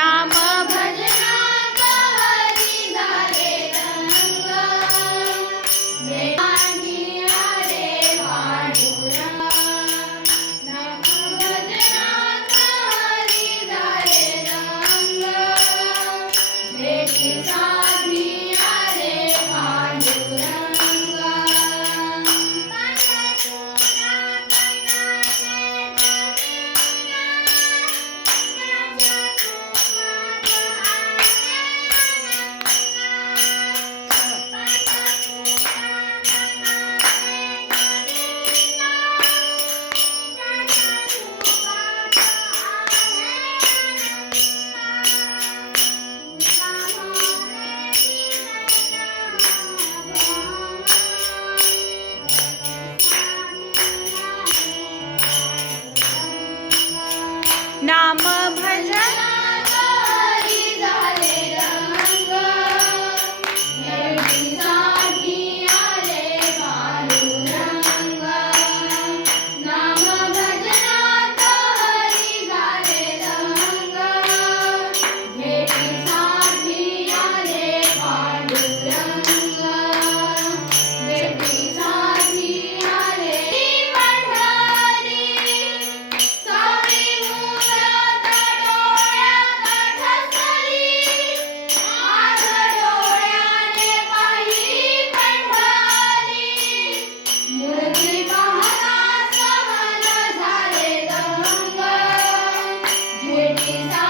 नाम 拍照。Is